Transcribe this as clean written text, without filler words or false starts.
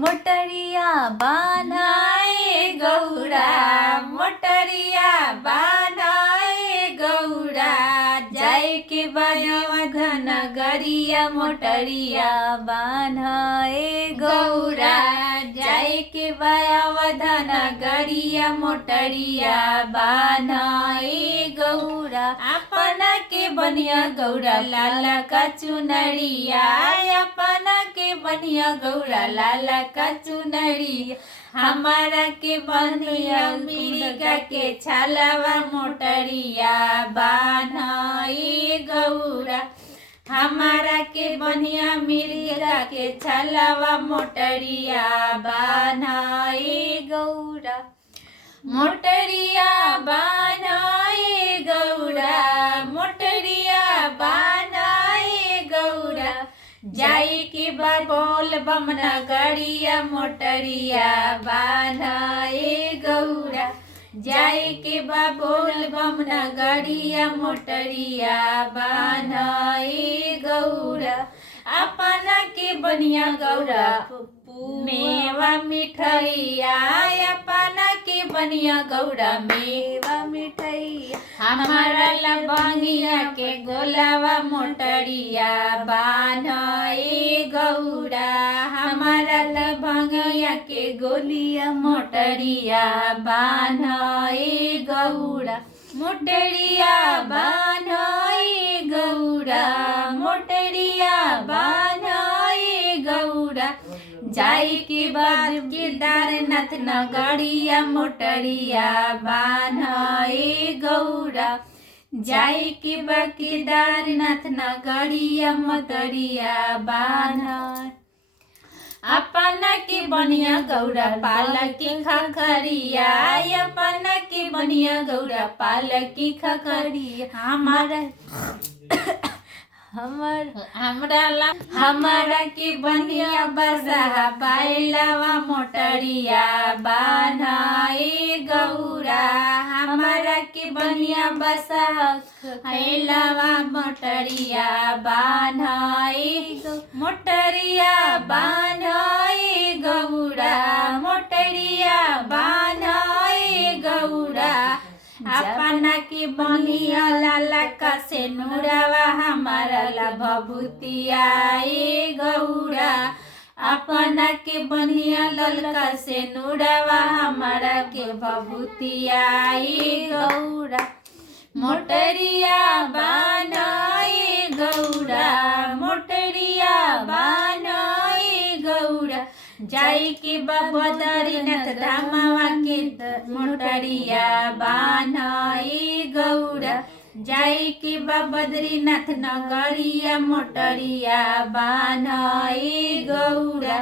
मोटरिया बान्हाए गौरा, मोटरिया बान्हाए गौरा, जाए के बाधन गरिया मोटरिया बान्हाए गौरा, जाए के बाधन गरिया मोटरिया बान्हाए गौरा, अपना के बनिया गौरा लाला का चुनरिया, अपना के बनिया गौरा लाला का चुनरिया, हमारा के बनिया मिर्गा के छालावा मोटरिया बान्हाए गौरा, हमारा के बनिया मिर्गा के छालावा मोटरिया बान्हाए गौरा, मोटरिया बान्हाए गौरा, मोटरिया बान्हाए गौरा, जाई के बाद बोल बमना गरिया मोटरिया बान्हाए गौरा, जाई के बाद बोल बमना गरिया मोटरिया बान्हाए गौरा, अपना के बनिया गौरा मेवा मिठाइया, अपना के बनिया गौरा मेवा मिठाइया, हमारा लबंगिया के गोलावा मोटरिया बान्हाए गौरा, हमारा लबंगिया के गोलिया मोटरिया बान्हाए गौरा, मोटरिया बान्हाए गौरा, मोटरिया बान्हाए गौरा, जाई के बाद केदारनाथ नगरिया मोटरिया बान्हाए गौरा, जाई के बाद केदारनाथ नगरिया मोटरिया बान्हाए, अपना के बनिया गौरा पालकी खखरिया, अपना के बनिया गौरा पालकी खखरिया, हमारा के बनिया बसा बैलवा मोटरिया बान्हाए गौरा, हमारा के बनिया बसा बैलवा मोटरिया बान्हाए, मोटरिया बान्हाए गौरा, मोटरिया बान्हाए गौरा, अपना के बनिया लाला का से नूरावा हमारा ला भभूतिया गौरा, अपना के बनिया ललका से नूरावा हमारा के भभूतिया गौरा, मोटरिया बान्हाए गौरा, मोटरिया बान्हाए गौरा, जाई के बद्रीनाथ धामवा के मोटरिया बान्हाए गौरा, जाई के बद्रीनाथ नगरिया मोटरिया बान्हाए गौरा।